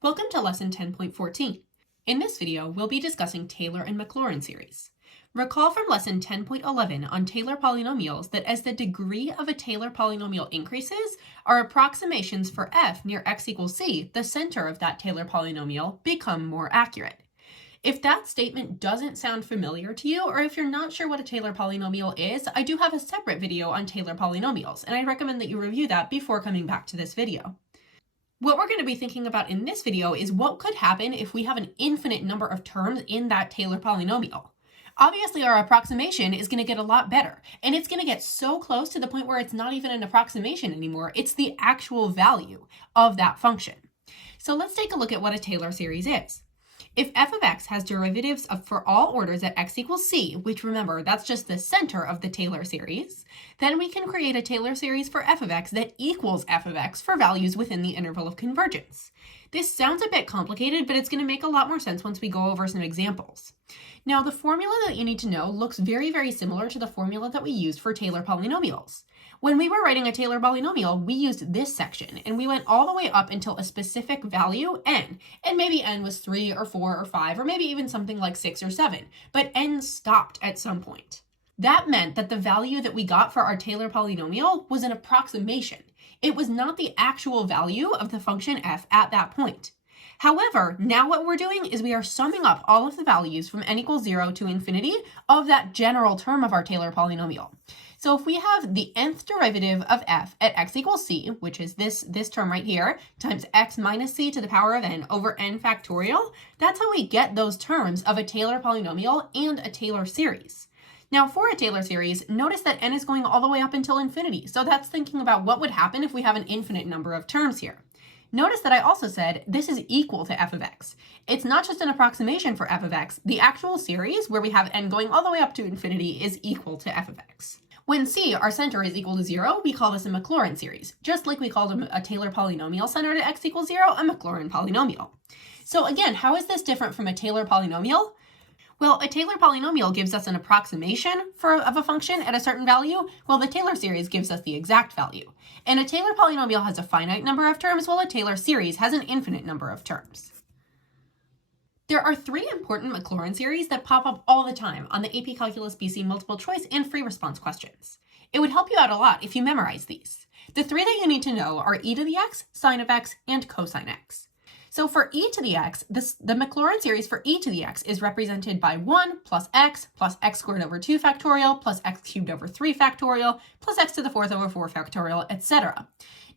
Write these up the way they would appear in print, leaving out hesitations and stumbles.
Welcome to lesson 10.14. In this video, we'll be discussing Taylor and Maclaurin series. Recall from lesson 10.11 on Taylor polynomials that as the degree of a Taylor polynomial increases, our approximations for f near x equals c, the center of that Taylor polynomial, become more accurate. If that statement doesn't sound familiar to you, or if you're not sure what a Taylor polynomial is, I do have a separate video on Taylor polynomials, and I recommend that you review that before coming back to this video. What we're going to be thinking about in this video is what could happen if we have an infinite number of terms in that Taylor polynomial. Obviously, our approximation is going to get a lot better, and it's going to get so close to the point where it's not even an approximation anymore. It's the actual value of that function. So let's take a look at what a Taylor series is. If f of x has derivatives for all orders at x equals c, which remember, that's just the center of the Taylor series, then we can create a Taylor series for f of x that equals f of x for values within the interval of convergence. This sounds a bit complicated, but it's going to make a lot more sense once we go over some examples. Now, the formula that you need to know looks very, very similar to the formula that we used for Taylor polynomials. When we were writing a Taylor polynomial, we used this section, and we went all the way up until a specific value, n, and maybe n was 3 or 4 or 5, or maybe even something like 6 or 7, but n stopped at some point. That meant that the value that we got for our Taylor polynomial was an approximation. It was not the actual value of the function f at that point. However, now what we're doing is we are summing up all of the values from n equals 0 to infinity of that general term of our Taylor polynomial. So if we have the nth derivative of f at x equals c, which is this term right here, times x minus c to the power of n over n factorial, that's how we get those terms of a Taylor polynomial and a Taylor series. Now for a Taylor series, notice that n is going all the way up until infinity. So that's thinking about what would happen if we have an infinite number of terms here. Notice that I also said this is equal to f of x. It's not just an approximation for f of x. The actual series, where we have n going all the way up to infinity, is equal to f of x. When c, our center, is equal to 0, we call this a Maclaurin series, just like we called a Taylor polynomial centered at x equals 0 a Maclaurin polynomial. So again, how is this different from a Taylor polynomial? Well, a Taylor polynomial gives us an approximation of a function at a certain value, while the Taylor series gives us the exact value. And a Taylor polynomial has a finite number of terms, while a Taylor series has an infinite number of terms. There are 3 important Maclaurin series that pop up all the time on the AP Calculus BC multiple choice and free response questions. It would help you out a lot if you memorize these. The 3 that you need to know are e to the x, sine of x, and cosine x. So for e to the x, the Maclaurin series for e to the x is represented by 1 plus x squared over 2 factorial plus x cubed over 3 factorial plus x to the 4th over 4 factorial, etc.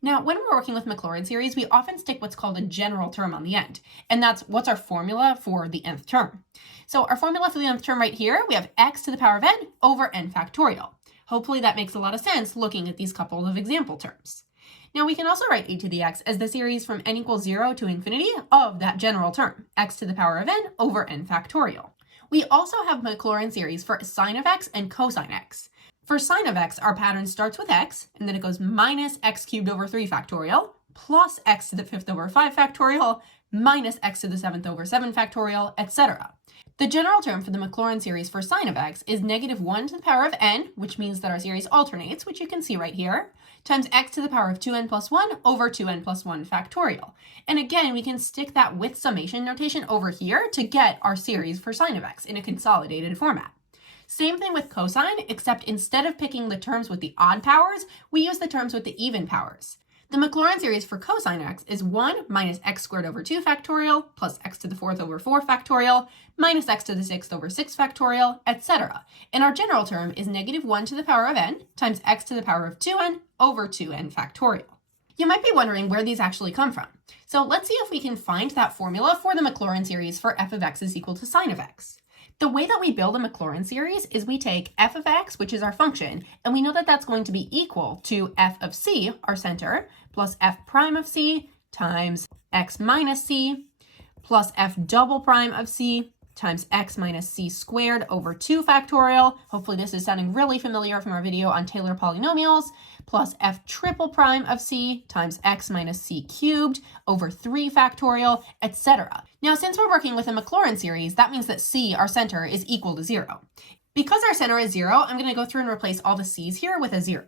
Now, when we're working with Maclaurin series, we often stick what's called a general term on the end, and that's what's our formula for the nth term. So our formula for the nth term right here, we have x to the power of n over n factorial. Hopefully that makes a lot of sense looking at these couple of example terms. Now we can also write e to the x as the series from n equals 0 to infinity of that general term, x to the power of n over n factorial. We also have Maclaurin series for sine of x and cosine x. For sine of x, our pattern starts with x, and then it goes minus x cubed over 3 factorial, plus x to the 5th over 5 factorial, minus x to the 7th over 7 factorial, etc. The general term for the Maclaurin series for sine of x is negative 1 to the power of n, which means that our series alternates, which you can see right here, times x to the power of 2n plus 1 over 2n plus 1 factorial. And again, we can stick that with summation notation over here to get our series for sine of x in a consolidated format. Same thing with cosine, except instead of picking the terms with the odd powers, we use the terms with the even powers. The Maclaurin series for cosine x is 1 minus x squared over 2 factorial plus x to the 4th over 4 factorial minus x to the 6th over 6 factorial, etc. And our general term is negative 1 to the power of n times x to the power of 2n over 2n factorial. You might be wondering where these actually come from. So let's see if we can find that formula for the Maclaurin series for f of x is equal to sine of x. The way that we build a Maclaurin series is we take f of x, which is our function, and we know that that's going to be equal to f of c, our center, plus f prime of c times x minus c, plus f double prime of c times x minus c squared over 2 factorial. Hopefully this is sounding really familiar from our video on Taylor polynomials, plus f triple prime of c times x minus c cubed over 3 factorial, etc. Now, since we're working with a Maclaurin series, that means that c, our center, is equal to 0. Because our center is 0, I'm going to go through and replace all the c's here with a 0.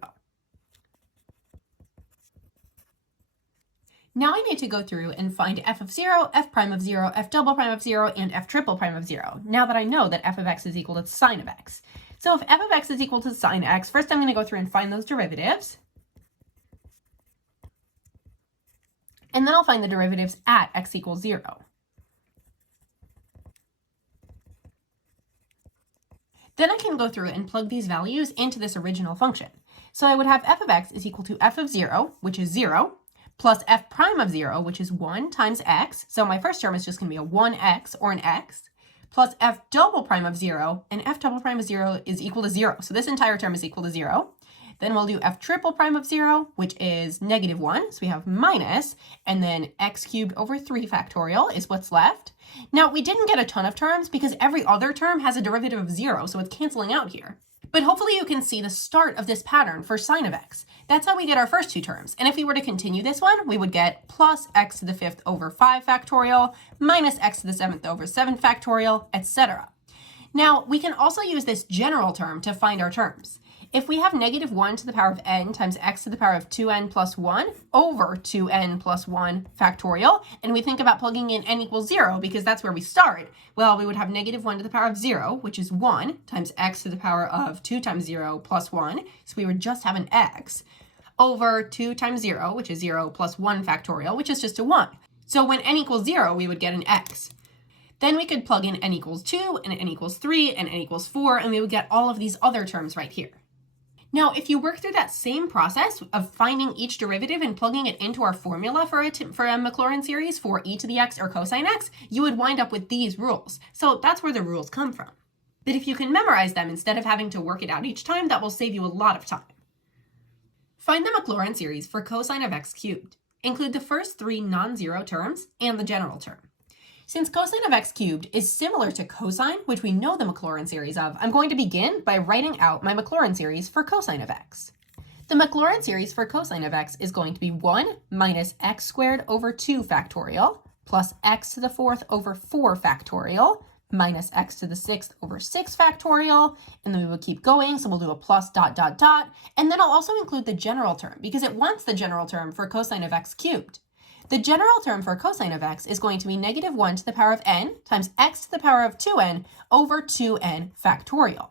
Now I need to go through and find f of 0, f prime of 0, f double prime of 0, and f triple prime of 0, now that I know that f of x is equal to the sine of x. So if f of x is equal to sine x, first I'm going to go through and find those derivatives. And then I'll find the derivatives at x equals 0. Then I can go through and plug these values into this original function. So I would have f of x is equal to f of 0, which is 0, plus f prime of 0, which is 1 times x. So my first term is just going to be a 1x or an x, plus f double prime of 0, and f double prime of 0 is equal to 0. So this entire term is equal to 0. Then we'll do f triple prime of 0, which is negative 1. So we have minus, and then x cubed over 3 factorial is what's left. Now, we didn't get a ton of terms because every other term has a derivative of 0, so it's canceling out here. But hopefully you can see the start of this pattern for sine of x. That's how we get our first two terms. And if we were to continue this one, we would get plus x to the 5th over 5 factorial, minus x to the 7th over 7 factorial, etc. Now, we can also use this general term to find our terms. If we have negative 1 to the power of n times x to the power of 2n plus 1 over 2n plus 1 factorial, and we think about plugging in n equals 0 because that's where we start, well, we would have negative 1 to the power of 0, which is 1, times x to the power of 2 times 0 plus 1, so we would just have an x, over 2 times 0, which is 0 plus 1 factorial, which is just a 1. So when n equals 0, we would get an x. Then we could plug in n equals 2, and n equals 3, and n equals 4, and we would get all of these other terms right here. Now, if you work through that same process of finding each derivative and plugging it into our formula for a Maclaurin series for e to the x or cosine x, you would wind up with these rules. So that's where the rules come from. But if you can memorize them instead of having to work it out each time, that will save you a lot of time. Find the Maclaurin series for cosine of x cubed. Include the first 3 non-zero terms and the general term. Since cosine of x cubed is similar to cosine, which we know the Maclaurin series of, I'm going to begin by writing out my Maclaurin series for cosine of x. The Maclaurin series for cosine of x is going to be 1 minus x squared over 2 factorial, plus x to the 4th over 4 factorial, minus x to the 6th over 6 factorial, and then we will keep going, so we'll do a plus dot dot dot, and then I'll also include the general term, because it wants the general term for cosine of x cubed. The general term for cosine of x is going to be negative 1 to the power of n times x to the power of 2n over 2n factorial.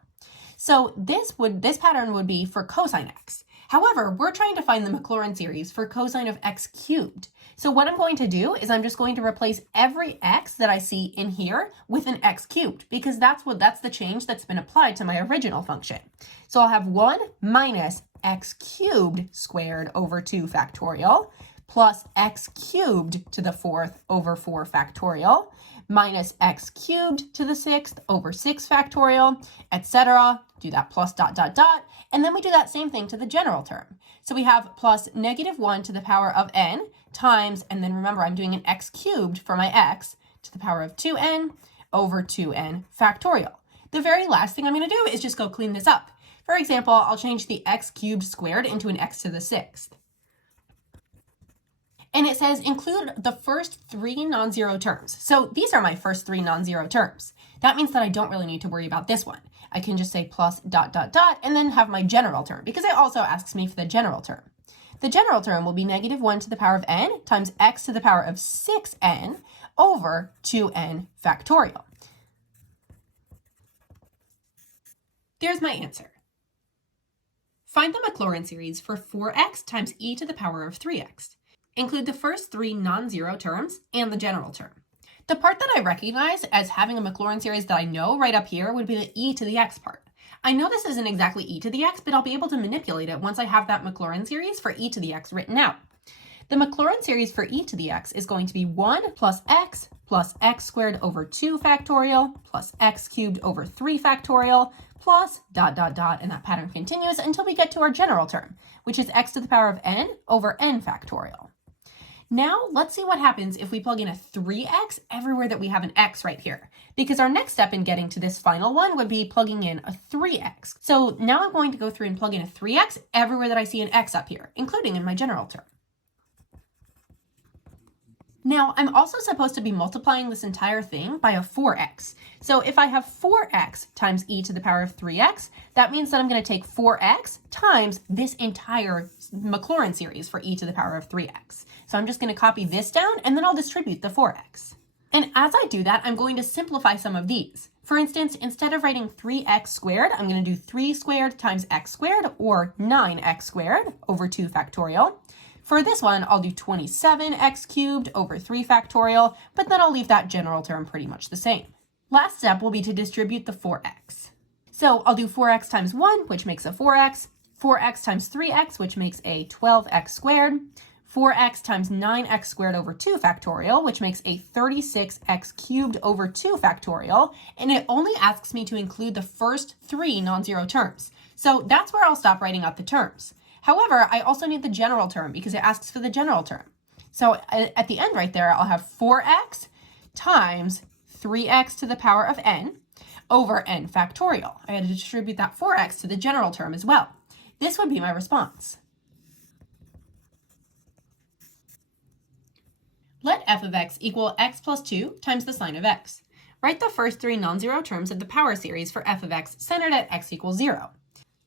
So this pattern would be for cosine x. However, we're trying to find the Maclaurin series for cosine of x cubed. So what I'm going to do is I'm just going to replace every x that I see in here with an x cubed, because that's the change that's been applied to my original function. So I'll have 1 minus x cubed squared over 2 factorial, plus x cubed to the 4th over 4 factorial, minus x cubed to the 6th over 6 factorial, etc. Do that plus dot dot dot, and then we do that same thing to the general term. So we have plus negative 1 to the power of n times, and then remember I'm doing an x cubed for my x, to the power of 2n over 2n factorial. The very last thing I'm going to do is just go clean this up. For example, I'll change the x cubed squared into an x to the 6th. And it says include the first 3 non-zero terms. So these are my first 3 non-zero terms. That means that I don't really need to worry about this one. I can just say plus dot dot dot and then have my general term, because it also asks me for the general term. The general term will be negative 1 to the power of n times x to the power of 6n over 2n factorial. There's my answer. Find the Maclaurin series for 4x times e to the power of 3x. Include the first 3 non-zero terms and the general term. The part that I recognize as having a Maclaurin series that I know right up here would be the e to the x part. I know this isn't exactly e to the x, but I'll be able to manipulate it once I have that Maclaurin series for e to the x written out. The Maclaurin series for e to the x is going to be 1 plus x squared over 2 factorial plus x cubed over 3 factorial plus dot dot dot, and that pattern continues until we get to our general term, which is x to the power of n over n factorial. Now, let's see what happens if we plug in a 3x everywhere that we have an x right here, because our next step in getting to this final one would be plugging in a 3x. So now I'm going to go through and plug in a 3x everywhere that I see an x up here, including in my general term. Now, I'm also supposed to be multiplying this entire thing by a 4x. So if I have 4x times e to the power of 3x, that means that I'm going to take 4x times this entire Maclaurin series for e to the power of 3x. So I'm just going to copy this down, and then I'll distribute the 4x. And as I do that, I'm going to simplify some of these. For instance, instead of writing 3x squared, I'm going to do 3 squared times x squared, or 9x squared over 2 factorial. For this one, I'll do 27x cubed over 3 factorial, but then I'll leave that general term pretty much the same. Last step will be to distribute the 4x. So I'll do 4x times 1, which makes a 4x, 4x times 3x, which makes a 12x squared, 4x times 9x squared over 2 factorial, which makes a 36x cubed over 2 factorial, and it only asks me to include the first 3 non-zero terms. So that's where I'll stop writing out the terms. However, I also need the general term because it asks for the general term. So at the end right there, I'll have 4x times 3x to the power of n over n factorial. I had to distribute that 4x to the general term as well. This would be my response. Let f of x equal x plus 2 times the sine of x. Write the first 3 non-zero terms of the power series for f of x centered at x equals 0.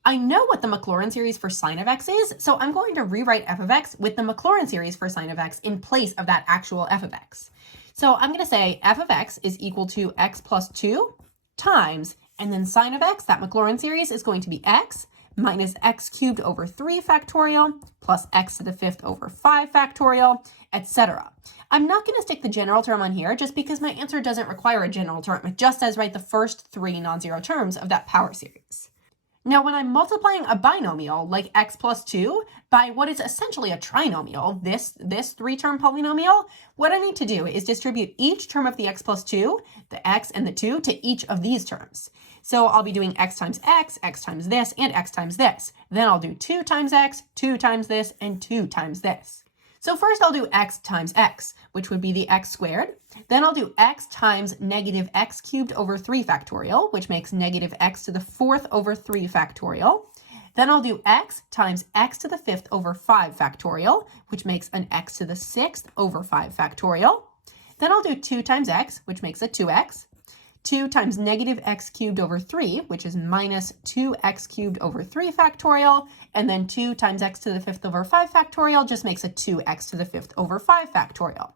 I know what the Maclaurin series for sine of x is, so I'm going to rewrite f of x with the Maclaurin series for sine of x in place of that actual f of x. So I'm going to say f of x is equal to x plus 2 times, and then sine of x, that Maclaurin series, is going to be x minus x cubed over 3 factorial plus x to the 5th over 5 factorial, etc. I'm not going to stick the general term on here just because my answer doesn't require a general term. It just says write the first 3 non-zero terms of that power series. Now, when I'm multiplying a binomial like x plus 2 by what is essentially a trinomial, this 3-term polynomial, what I need to do is distribute each term of the x plus 2, the x and the 2, to each of these terms. So I'll be doing x times this, and x times this. Then I'll do 2 times x, 2 times this, and 2 times this. So first I'll do x times x, which would be the x squared. Then I'll do x times negative x cubed over 3 factorial, which makes negative x to the 4th over 3 factorial. Then I'll do x times x to the 5th over 5 factorial, which makes an x to the 6th over 5 factorial. Then I'll do 2 times x, which makes a 2x. 2 times negative x cubed over 3, which is minus 2x cubed over 3 factorial, and then 2 times x to the 5th over 5 factorial just makes a 2x to the 5th over 5 factorial.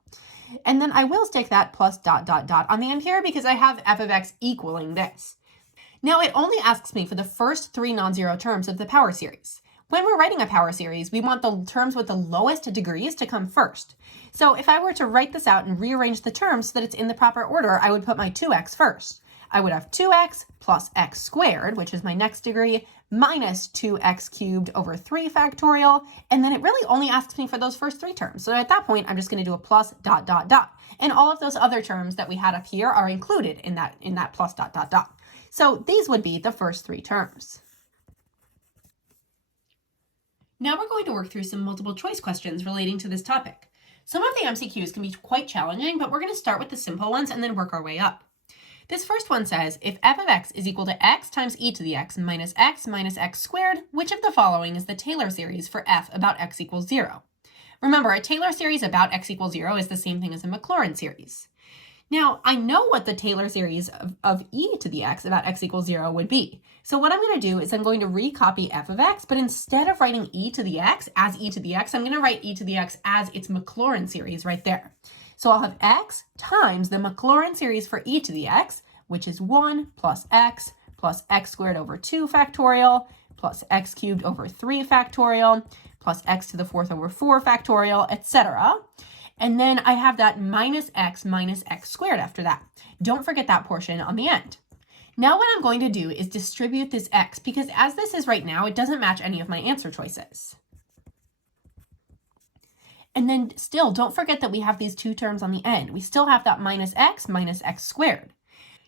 And then I will stick that plus dot dot dot on the end here because I have f of x equaling this. Now it only asks me for the first 3 non-zero terms of the power series. When we're writing a power series, we want the terms with the lowest degrees to come first. So if I were to write this out and rearrange the terms so that it's in the proper order, I would put my 2x first. I would have 2x plus x squared, which is my next degree, minus 2x cubed over 3 factorial, and then it really only asks me for those first 3 terms. So at that point, I'm just going to do a plus dot dot dot. And all of those other terms that we had up here are included in that plus dot dot dot. So these would be the first 3 terms. Now we're going to work through some multiple choice questions relating to this topic. Some of the MCQs can be quite challenging, but we're going to start with the simple ones and then work our way up. This first one says, if f of x is equal to x times e to the x minus x squared, which of the following is the Taylor series for f about x equals 0? Remember, a Taylor series about x equals 0 is the same thing as a Maclaurin series. Now, I know what the Taylor series of e to the x about x equals 0 would be. So what I'm going to do is I'm going to recopy f of x, but instead of writing e to the x as e to the x, I'm going to write e to the x as its Maclaurin series right there. So I'll have x times the Maclaurin series for e to the x, which is 1 plus x squared over 2 factorial, plus x cubed over 3 factorial, plus x to the 4th over 4 factorial, etc. And then I have that minus x squared after that. Don't forget that portion on the end. Now what I'm going to do is distribute this x, because as this is right now, it doesn't match any of my answer choices. And then still, don't forget that we have these 2 terms on the end. We still have that minus x squared.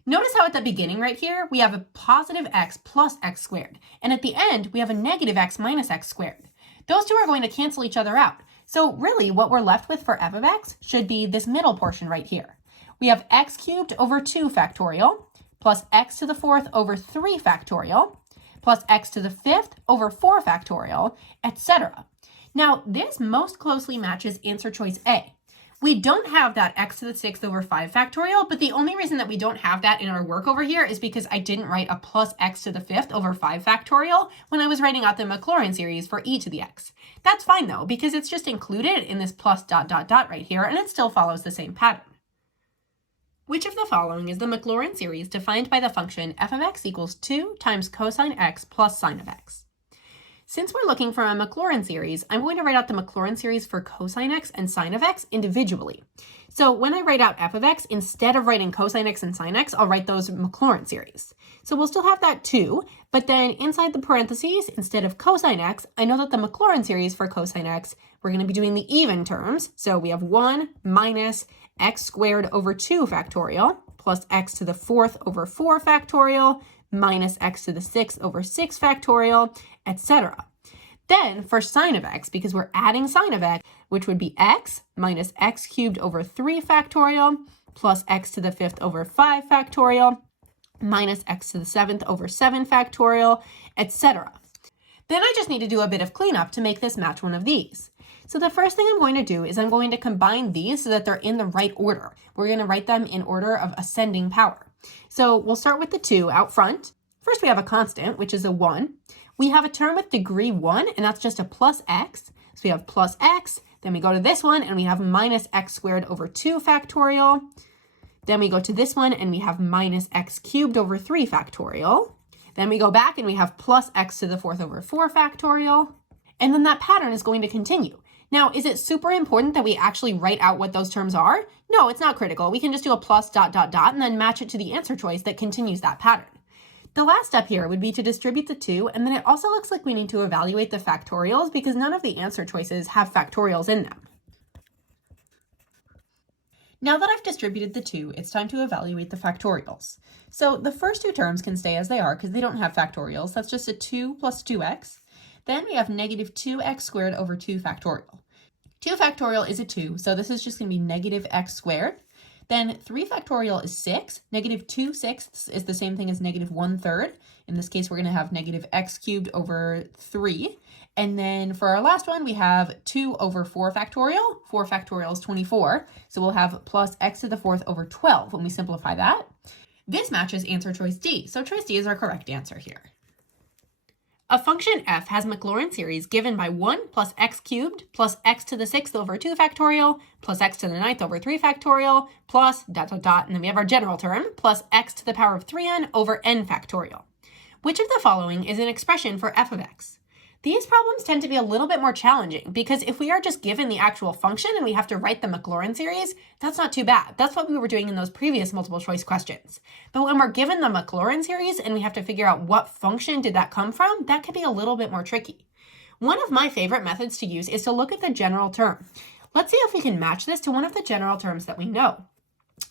Notice how at the beginning right here, we have a positive x plus x squared. And at the end, we have a negative x minus x squared. Those 2 are going to cancel each other out. So really what we're left with for f of x should be this middle portion right here. We have x cubed over 2 factorial plus x to the 4th over 3 factorial plus x to the 5th over 4 factorial, etc. Now this most closely matches answer choice A. We don't have that x to the 6th over 5 factorial, but the only reason that we don't have that in our work over here is because I didn't write a plus x to the 5th over 5 factorial when I was writing out the Maclaurin series for e to the x. That's fine though, because it's just included in this plus ... right here, and it still follows the same pattern. Which of the following is the Maclaurin series defined by the function f of x equals 2 times cosine x plus sine of x? Since we're looking for a Maclaurin series, I'm going to write out the Maclaurin series for cosine x and sine of x individually. So when I write out f of x, instead of writing cosine x and sine x, I'll write those Maclaurin series. So we'll still have that 2, but then inside the parentheses, instead of cosine x, I know that the Maclaurin series for cosine x, we're going to be doing the even terms. So we have 1 minus x squared over 2 factorial plus x to the 4th over 4 factorial minus x to the 6th over 6 factorial, etc. Then for sine of x, because we're adding sine of x, which would be x minus x cubed over 3 factorial plus x to the 5th over 5 factorial minus x to the 7th over 7 factorial, etc. Then I just need to do a bit of cleanup to make this match one of these. So the first thing I'm going to do is I'm going to combine these so that they're in the right order. We're going to write them in order of ascending power. So we'll start with the 2 out front. First we have a constant, which is a 1. We have a term with degree 1, and that's just a plus x. So we have plus x, then we go to this one, and we have minus x squared over 2 factorial. Then we go to this one, and we have minus x cubed over 3 factorial. Then we go back, and we have plus x to the 4th over 4 factorial. And then that pattern is going to continue. Now, is it super important that we actually write out what those terms are? No, it's not critical. We can just do a plus ... and then match it to the answer choice that continues that pattern. The last step here would be to distribute the 2, and then it also looks like we need to evaluate the factorials because none of the answer choices have factorials in them. Now that I've distributed the 2, it's time to evaluate the factorials. So the first 2 terms can stay as they are because they don't have factorials. That's just a 2 plus 2x. Then we have negative 2x squared over 2 factorial. 2 factorial is a 2, so this is just going to be negative x squared. Then 3 factorial is 6. Negative 2/6 is the same thing as negative 1/3. In this case, we're going to have negative x cubed over 3. And then for our last one, we have 2 over 4 factorial. 4 factorial is 24. So we'll have plus x to the 4th over 12 when we simplify that. This matches answer choice D. So choice D is our correct answer here. A function f has Maclaurin series given by 1 plus x cubed plus x to the 6th over 2 factorial plus x to the 9th over 3 factorial plus ... and then we have our general term plus x to the power of 3n over n factorial. Which of the following is an expression for f of x? These problems tend to be a little bit more challenging because if we are just given the actual function and we have to write the Maclaurin series, that's not too bad. That's what we were doing in those previous multiple choice questions. But when we're given the Maclaurin series and we have to figure out what function did that come from, that could be a little bit more tricky. One of my favorite methods to use is to look at the general term. Let's see if we can match this to one of the general terms that we know.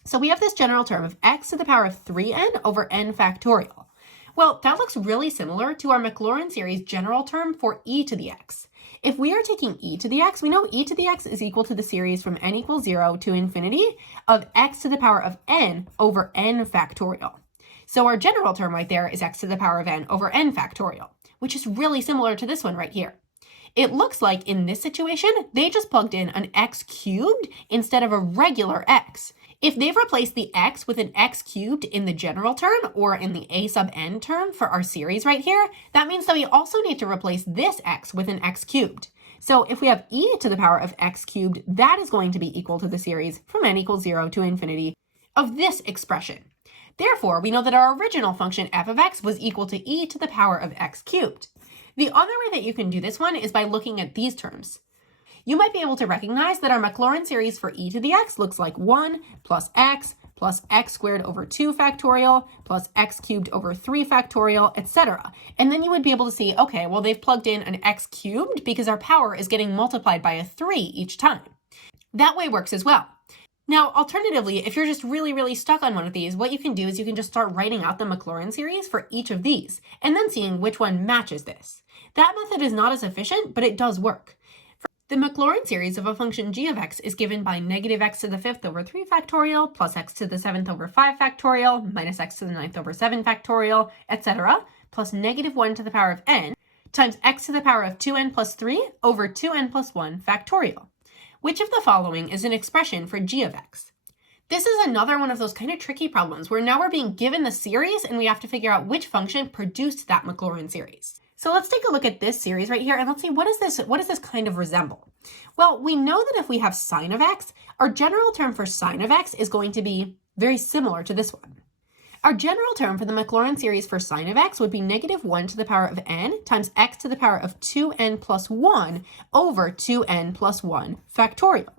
So we have this general term of x to the power of 3n over n factorial. Well, that looks really similar to our Maclaurin series general term for e to the x. If we are taking e to the x, we know e to the x is equal to the series from n equals 0 to infinity of x to the power of n over n factorial. So our general term right there is x to the power of n over n factorial, which is really similar to this one right here. It looks like in this situation, they just plugged in an x cubed instead of a regular x. If they've replaced the x with an x cubed in the general term or in the a sub n term for our series right here, that means that we also need to replace this x with an x cubed. So if we have e to the power of x cubed, that is going to be equal to the series from n equals 0 to infinity of this expression. Therefore, we know that our original function f of x was equal to e to the power of x cubed. The other way that you can do this one is by looking at these terms. You might be able to recognize that our Maclaurin series for e to the x looks like 1 plus x squared over 2 factorial plus x cubed over 3 factorial, etc. And then you would be able to see, okay, well, they've plugged in an x cubed because our power is getting multiplied by a 3 each time. That way works as well. Now, alternatively, if you're just really stuck on one of these, what you can do is you can just start writing out the Maclaurin series for each of these and then seeing which one matches this. That method is not as efficient, but it does work. The Maclaurin series of a function g of x is given by negative x to the 5th over 3 factorial plus x to the 7th over 5 factorial minus x to the 9th over 7 factorial, etc. plus negative 1 to the power of n times x to the power of 2n plus 3 over 2n plus 1 factorial. Which of the following is an expression for g of x? This is another one of those kind of tricky problems where now we're being given the series and we have to figure out which function produced that Maclaurin series. So let's take a look at this series right here and let's see what does this kind of resemble? Well, we know that if we have sine of x, our general term for sine of x is going to be very similar to this one. Our general term for the Maclaurin series for sine of x would be negative 1 to the power of n times x to the power of 2n plus 1 over 2n plus 1 factorial.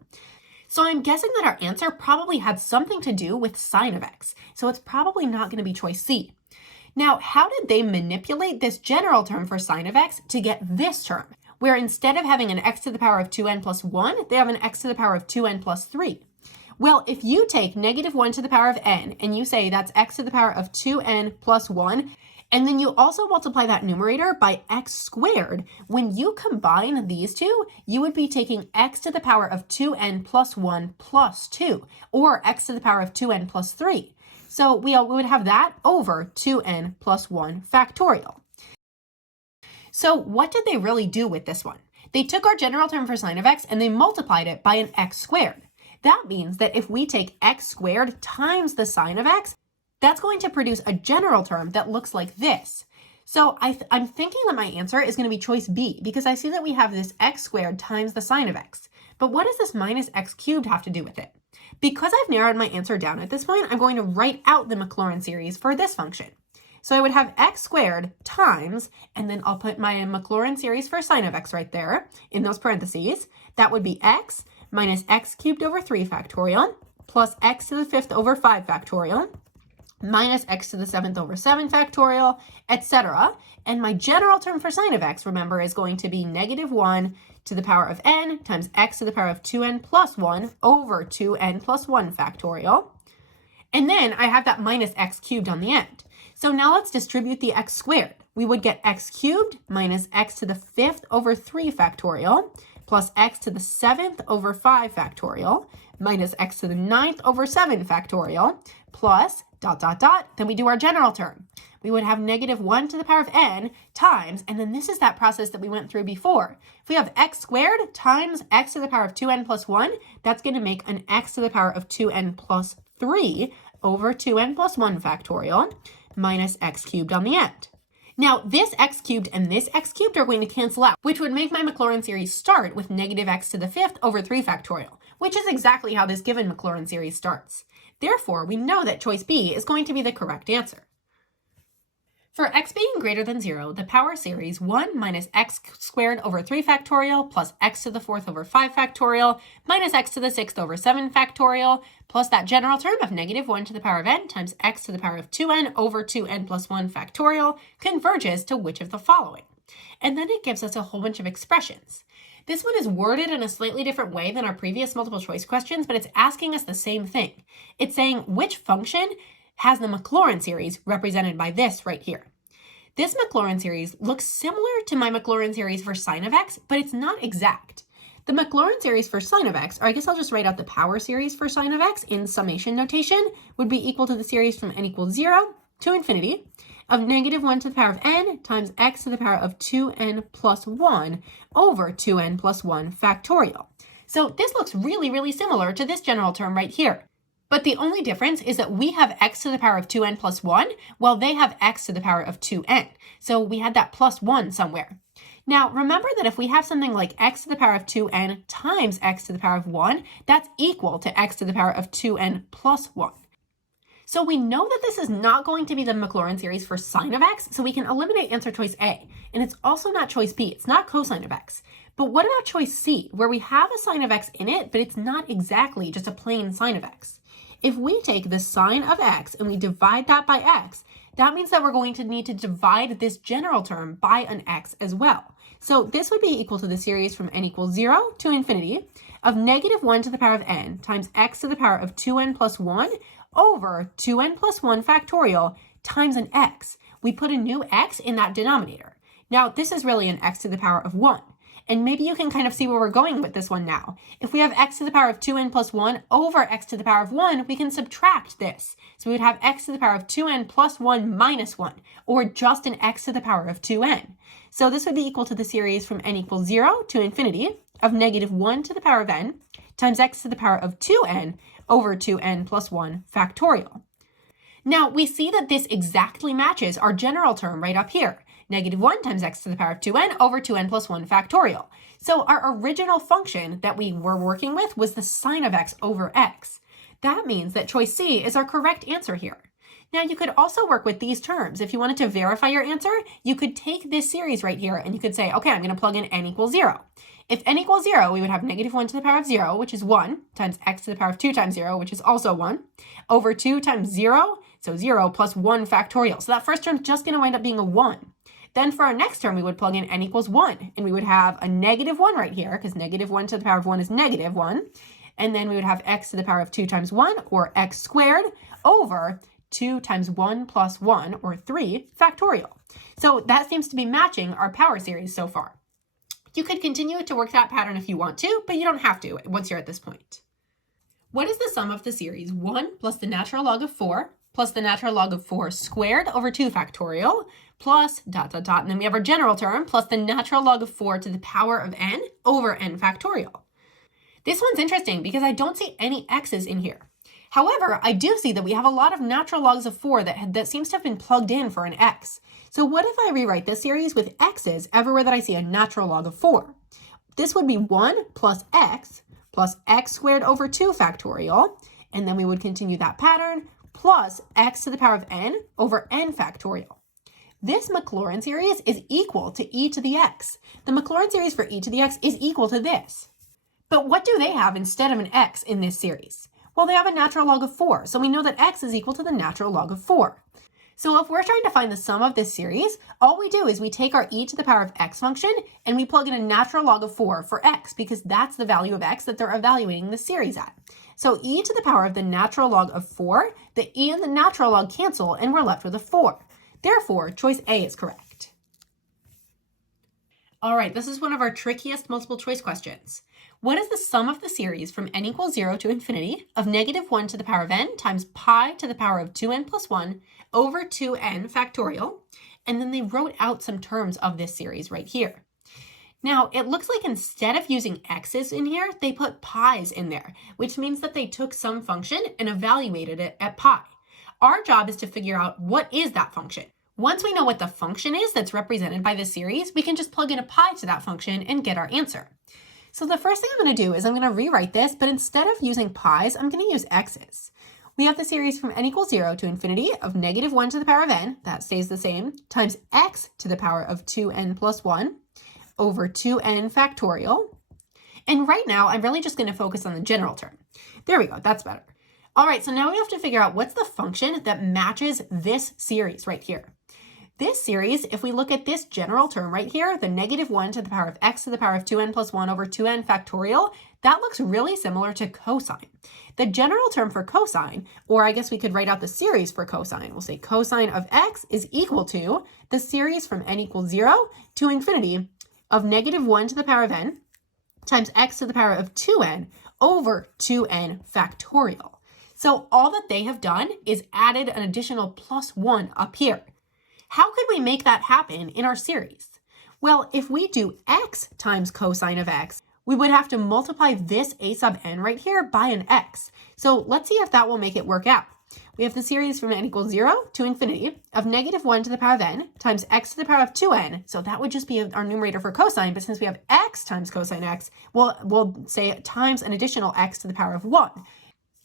So I'm guessing that our answer probably had something to do with sine of x, so it's probably not going to be choice C. Now, how did they manipulate this general term for sine of x to get this term, where instead of having an x to the power of 2n plus 1, they have an x to the power of 2n plus 3? Well, if you take negative 1 to the power of n and you say that's x to the power of 2n plus 1, and then you also multiply that numerator by x squared, when you combine these two, you would be taking x to the power of 2n plus 1 plus 2, or x to the power of 2n plus 3. So we would have that over 2n plus 1 factorial. So what did they really do with this one? They took our general term for sine of x and they multiplied it by an x squared. That means that if we take x squared times the sine of x, that's going to produce a general term that looks like this. So I'm thinking that my answer is going to be choice B because I see that we have this x squared times the sine of x. But what does this minus x cubed have to do with it? Because I've narrowed my answer down at this point, I'm going to write out the Maclaurin series for this function. So I would have x squared times, and then I'll put my Maclaurin series for sine of x right there in those parentheses. That would be x minus x cubed over 3 factorial plus x to the 5th over 5 factorial minus x to the 7th over 7 factorial, etc. And my general term for sine of x, remember, is going to be negative 1 to the power of n times x to the power of 2n plus 1 over 2n plus 1 factorial. And then I have that minus x cubed on the end. So now let's distribute the x squared. We would get x cubed minus x to the 5th over 3 factorial plus x to the 7th over 5 factorial minus x to the 9th over 7 factorial plus ... Then we do our general term. We would have negative 1 to the power of n times, and then this is that process that we went through before. If we have x squared times x to the power of 2n plus 1, that's going to make an x to the power of 2n plus 3 over 2n plus 1 factorial minus x cubed on the end. Now, this x cubed and this x cubed are going to cancel out, which would make my Maclaurin series start with negative x to the 5th over 3 factorial, which is exactly how this given Maclaurin series starts. Therefore, we know that choice B is going to be the correct answer. For x being greater than 0, the power series 1 minus x squared over 3 factorial plus x to the 4th over 5 factorial minus x to the 6th over 7 factorial plus that general term of negative 1 to the power of n times x to the power of 2n over 2n plus 1 factorial converges to which of the following? And then it gives us a whole bunch of expressions. This one is worded in a slightly different way than our previous multiple choice questions, but it's asking us the same thing. It's saying which function has the Maclaurin series represented by this right here. This Maclaurin series looks similar to my Maclaurin series for sine of x, but it's not exact. The Maclaurin series for sine of x, or I guess I'll just write out the power series for sine of x in summation notation, would be equal to the series from n equals 0 to infinity of negative 1 to the power of n times x to the power of 2n plus 1 over 2n plus 1 factorial. So this looks really, really similar to this general term right here. But the only difference is that we have x to the power of 2n plus 1, while they have x to the power of 2n. So we had that plus 1 somewhere. Now, remember that if we have something like x to the power of 2n times x to the power of 1, that's equal to x to the power of 2n plus 1. So we know that this is not going to be the Maclaurin series for sine of x, so we can eliminate answer choice A. And it's also not choice B, it's not cosine of x. But what about choice C, where we have a sine of x in it, but it's not exactly just a plain sine of x? If we take the sine of x and we divide that by x, that means that we're going to need to divide this general term by an x as well. So this would be equal to the series from n equals 0 to infinity of negative 1 to the power of n times x to the power of 2n plus 1 over 2n plus 1 factorial times an x. We put a new x in that denominator. Now, this is really an x to the power of 1. And maybe you can kind of see where we're going with this one now. If we have x to the power of 2n plus 1 over x to the power of 1, we can subtract this. So we would have x to the power of 2n plus 1 minus 1, or just an x to the power of 2n. So this would be equal to the series from n equals 0 to infinity of negative 1 to the power of n times x to the power of 2n over 2n plus 1 factorial. Now, we see that this exactly matches our general term right up here, negative 1 times x to the power of 2n over 2n plus 1 factorial. So our original function that we were working with was the sine of x over x. That means that choice C is our correct answer here. Now, you could also work with these terms. If you wanted to verify your answer, you could take this series right here and you could say, okay, I'm going to plug in n equals 0. If n equals 0, we would have negative 1 to the power of 0, which is 1, times x to the power of 2 times 0, which is also 1, over 2 times 0, so 0 plus 1 factorial. So that first term is just going to wind up being a 1. Then for our next term, we would plug in n equals 1, and we would have a negative 1 right here, because negative 1 to the power of 1 is negative 1. And then we would have x to the power of 2 times 1, or x squared, over 2 times 1 plus 1, or 3 factorial. So that seems to be matching our power series so far. You could continue to work that pattern if you want to, but you don't have to once you're at this point. What is the sum of the series 1 plus the natural log of 4 plus the natural log of 4 squared over 2 factorial plus ... and then we have our general term plus the natural log of 4 to the power of n over n factorial? This one's interesting because I don't see any x's in here. However, I do see that we have a lot of natural logs of 4 that seems to have been plugged in for an x. So what if I rewrite this series with x's everywhere that I see a natural log of 4? This would be 1 plus x squared over 2 factorial, and then we would continue that pattern, plus x to the power of n over n factorial. This Maclaurin series is equal to e to the x. The Maclaurin series for e to the x is equal to this. But what do they have instead of an x in this series? Well, they have a natural log of 4, so we know that x is equal to the natural log of 4. So if we're trying to find the sum of this series, all we do is we take our e to the power of x function and we plug in a natural log of 4 for x, because that's the value of x that they're evaluating the series at. So e to the power of the natural log of 4, the e and the natural log cancel, and we're left with a 4. Therefore, choice A is correct. All right, this is one of our trickiest multiple choice questions. What is the sum of the series from n equals 0 to infinity of negative 1 to the power of n times pi to the power of 2n plus 1 over 2n factorial? And then they wrote out some terms of this series right here. Now, it looks like instead of using x's in here, they put pi's in there, which means that they took some function and evaluated it at pi. Our job is to figure out what is that function. Once we know what the function is that's represented by this series, we can just plug in a pi to that function and get our answer. So the first thing I'm going to do is I'm going to rewrite this, but instead of using pi's, I'm going to use x's. We have the series from n equals 0 to infinity of negative 1 to the power of n, that stays the same, times x to the power of 2n plus 1 over 2n factorial. And right now, I'm really just going to focus on the general term. There we go, that's better. All right, so now we have to figure out what's the function that matches this series right here. This series, if we look at this general term right here, the negative 1 to the power of x to the power of 2n plus 1 over 2n factorial, that looks really similar to cosine. The general term for cosine, or I guess we could write out the series for cosine. We'll say cosine of x is equal to the series from n equals 0 to infinity of negative 1 to the power of n times x to the power of 2n over 2n factorial. So all that they have done is added an additional plus 1 up here. How could we make that happen in our series? Well, if we do x times cosine of x, we would have to multiply this a sub n right here by an x. So let's see if that will make it work out. We have the series from n equals 0 to infinity of negative 1 to the power of n times x to the power of 2n. So that would just be our numerator for cosine, but since we have x times cosine x, we'll say times an additional x to the power of 1,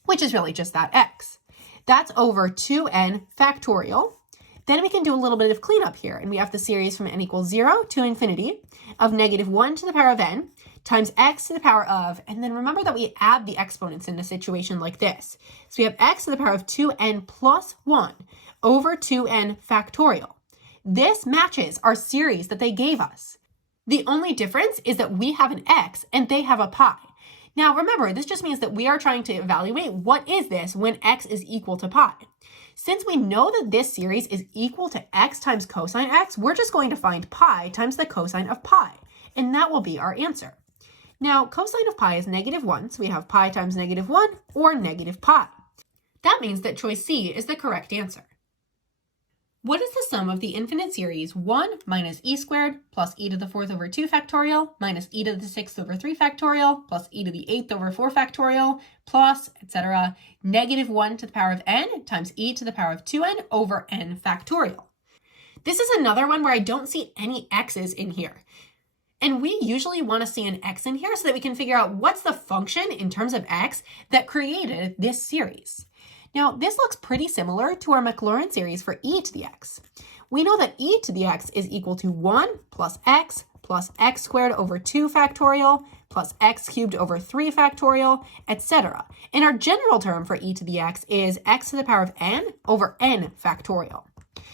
which is really just that x. That's over 2n factorial. Then we can do a little bit of cleanup here, and we have the series from n equals 0 to infinity of negative 1 to the power of n times x to the power of, and then remember that we add the exponents in a situation like this. So we have x to the power of 2n plus 1 over 2n factorial. This matches our series that they gave us. The only difference is that we have an x and they have a pi. Now remember, this just means that we are trying to evaluate what is this when x is equal to pi. Since we know that this series is equal to x times cosine x, we're just going to find pi times the cosine of pi, and that will be our answer. Now, cosine of pi is negative 1, so we have pi times negative 1, or negative pi. That means that choice C is the correct answer. What is the sum of the infinite series 1 minus e squared plus e to the 4th over 2 factorial minus e to the 6th over 3 factorial plus e to the 8th over 4 factorial plus, etc., negative 1 to the power of n times e to the power of 2n over n factorial? This is another one where I don't see any x's in here. And we usually want to see an x in here so that we can figure out what's the function in terms of x that created this series. Now, this looks pretty similar to our Maclaurin series for e to the x. We know that e to the x is equal to 1 plus x squared over 2 factorial plus x cubed over 3 factorial, etc. And our general term for e to the x is x to the power of n over n factorial.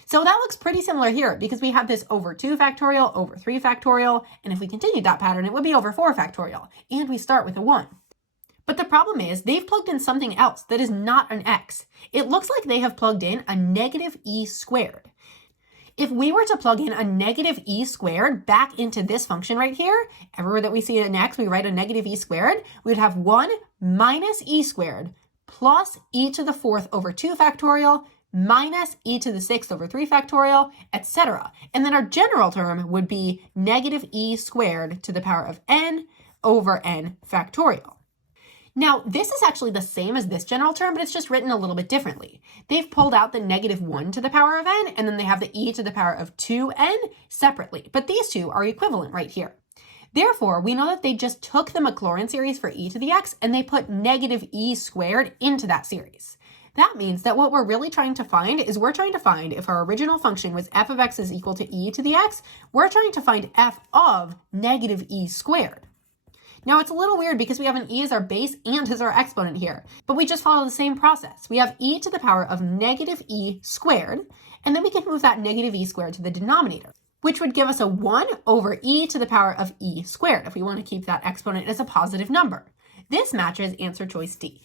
So that looks pretty similar here because we have this over 2 factorial over 3 factorial, and if we continued that pattern, it would be over 4 factorial, and we start with a 1. But the problem is they've plugged in something else that is not an x. It looks like they have plugged in a negative e squared. If we were to plug in a negative e squared back into this function right here, everywhere that we see an x, we write a negative e squared, we would have 1 minus e squared plus e to the 4th over 2 factorial minus e to the 6th over 3 factorial, etc. And then our general term would be negative e squared to the power of n over n factorial. Now, this is actually the same as this general term, but it's just written a little bit differently. They've pulled out the negative 1 to the power of n, and then they have the e to the power of 2n separately. But these two are equivalent right here. Therefore, we know that they just took the Maclaurin series for e to the x, and they put negative e squared into that series. That means that what we're really trying to find is we're trying to find if our original function was f of x is equal to e to the x, we're trying to find f of negative e squared. Now, it's a little weird because we have an e as our base and as our exponent here, but we just follow the same process. We have e to the power of negative e squared, and then we can move that negative e squared to the denominator, which would give us a 1 over e to the power of e squared if we want to keep that exponent as a positive number. This matches answer choice D.